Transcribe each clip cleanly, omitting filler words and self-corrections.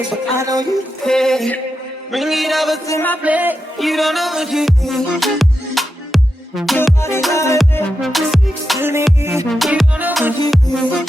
ways, but I know you care. Bring it over to my plate. You don't know what you do. Your body like speaks to me. You don't know what you do.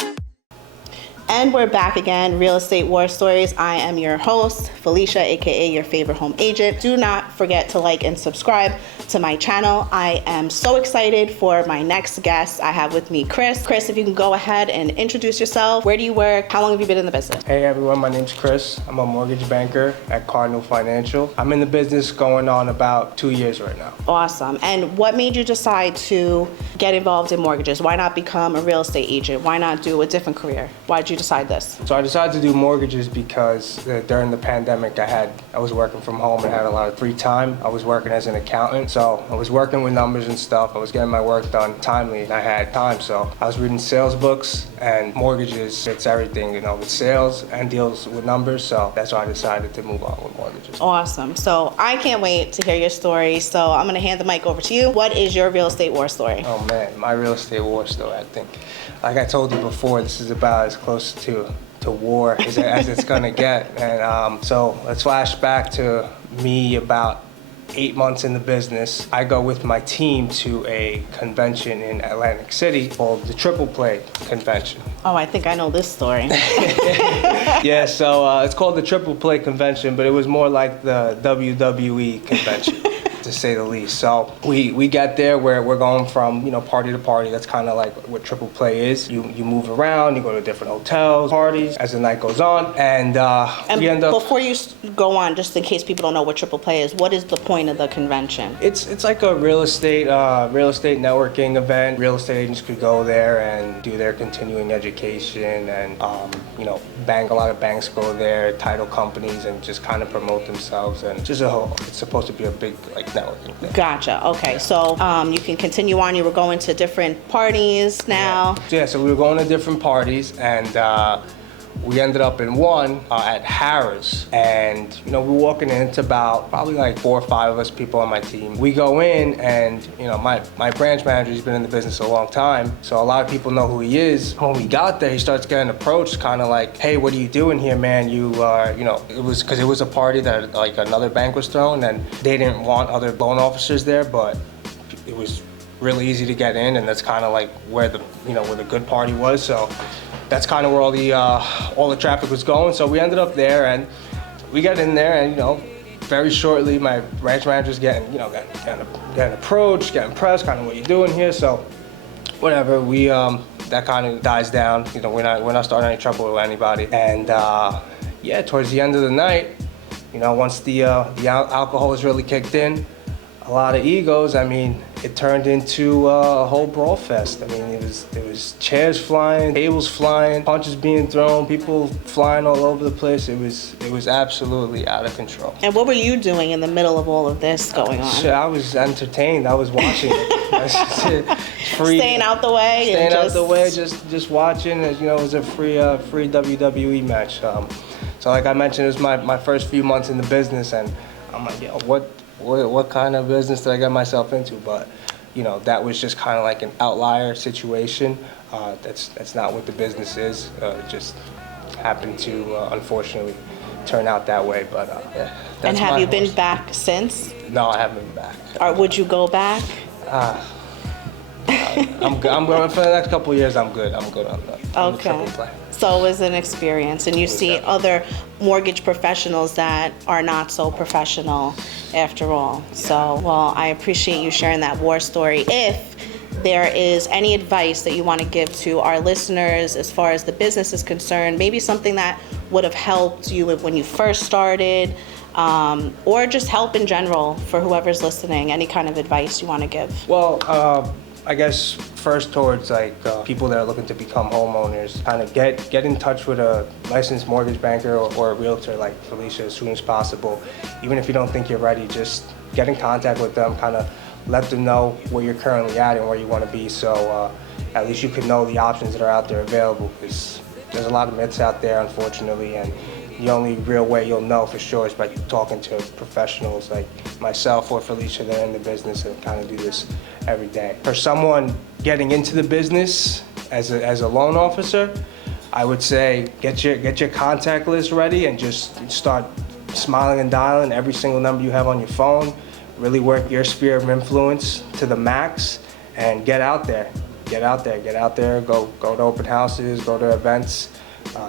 And we're back again, Real Estate War Stories. I am your host, Felicia, aka your favorite home agent. Do not forget to like and subscribe to my channel. I am so excited for my next guest. I have with me Chris. Chris, if you can go ahead and introduce yourself. Where do you work? How long have you been in the business? Hey everyone, my name's Chris. I'm a mortgage banker at Cardinal Financial. I'm in the business going on about 2 years right now. Awesome. And what made you decide to get involved in mortgages? Why not become a real estate agent? Why not do a different career? Why'd you decide this? So I decided to do mortgages because during the pandemic I was working from home and had a lot of free time. I was working as an accountant, so I was working with numbers and stuff. I was getting my work done timely and I had time, so I was reading sales books, and mortgages, it's everything, you know, with sales and deals with numbers, so that's why I decided to move on with mortgages. Awesome. So I can't wait to hear your story, so I'm going to hand the mic over to you. What is your real estate war story? Oh man, my real estate war story, I think, like I told you before, this is about as close to war as it's gonna get. And so let's flash back to me about 8 months in the business. I go with my team to a convention in Atlantic City called the Triple Play Convention. Oh, I think I know this story. Yeah, so it's called the Triple Play Convention, but it was more like the WWE convention, to say the least. So we got there where we're going from, you know, party to party. That's kind of like what Triple Play is. You move around, you go to different hotels, parties as the night goes on, and we end up. Before you go on, just in case people don't know what Triple Play is, what is the point of the convention? It's like a real estate networking event. Real estate agents could go there and do their continuing education, and you know, a lot of banks go there, title companies, and just kind of promote themselves, and just it's supposed to be a big like networking thing. Gotcha. Okay, so you can continue on. You were going to different parties now. Yeah, so we were going to different parties, and we ended up in one at Harrah's, and you know, we're walking in. It's about probably like 4 or 5 of us people on my team. We go in, and you know, my branch manager, he's been in the business a long time, so a lot of people know who he is. When we got there, he starts getting approached, kind of like, "Hey, what are you doing here, man? You are, you know," it was because it was a party that like another bank was throwing, and they didn't want other loan officers there, but it was really easy to get in, and that's kind of like where the good party was. So that's kind of where all the traffic was going. So we ended up there, and we got in there, and you know, very shortly my branch manager's getting approached, getting pressed, kind of what you doing here. So whatever, we that kind of dies down. You know, we're not starting any trouble with anybody. And yeah, towards the end of the night, you know, once the alcohol is really kicked in, a lot of egos. I mean, it turned into a whole brawl fest. I mean, it was chairs flying, tables flying, punches being thrown, people flying all over the place. It was absolutely out of control. And what were you doing in the middle of all of this going on? I was entertained. I was watching it. Staying out the way. Staying out the way, just watching. You know, it was a free WWE match. So like I mentioned, it was my first few months in the business, and I'm like, yo, what kind of business did I get myself into? But you know, that was just kind of like an outlier situation. That's not what the business is. It just happened to unfortunately turn out that way. But yeah. And have you been back since? No, I haven't been back. Or would you go back? I'm going for the next couple of years. I'm good on the Triple Play. So it was an experience, and you see other mortgage professionals that are not so professional after all. Yeah. So, well, I appreciate you sharing that war story. If there is any advice that you want to give to our listeners as far as the business is concerned, maybe something that would have helped you when you first started, or just help in general for whoever's listening, any kind of advice you want to give? Well, I guess first towards like people that are looking to become homeowners, kind of get in touch with a licensed mortgage banker or a realtor like Felicia as soon as possible. Even if you don't think you're ready, just get in contact with them, kind of let them know where you're currently at and where you want to be, so at least you can know the options that are out there available, because there's a lot of myths out there, unfortunately, and the only real way you'll know for sure is by talking to professionals like myself or Felicia that are in the business and kind of do this every day. For someone getting into the business as a loan officer, I would say get your contact list ready and just start smiling and dialing every single number you have on your phone. Really work your sphere of influence to the max and get out there. Get out there, go to open houses, go to events,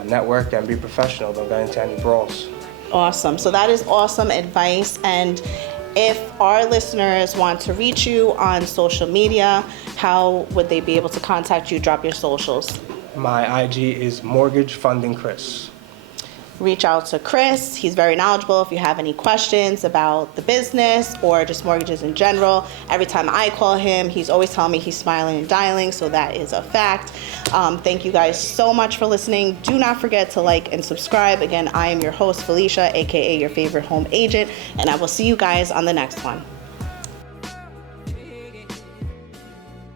network, and be professional. Don't get into any brawls. Awesome. So that is awesome advice. And if our listeners want to reach you on social media, how would they be able to contact you? Drop your socials. My IG is Mortgage Funding Chris. Reach out to Chris. He's very knowledgeable. If you have any questions about the business or just mortgages in general, every time I call him, he's always telling me he's smiling and dialing, so that is a fact. Thank you guys so much for listening. Do not forget to like and subscribe. Again, I am your host, Felicia, aka your favorite home agent, and I will see you guys on the next one.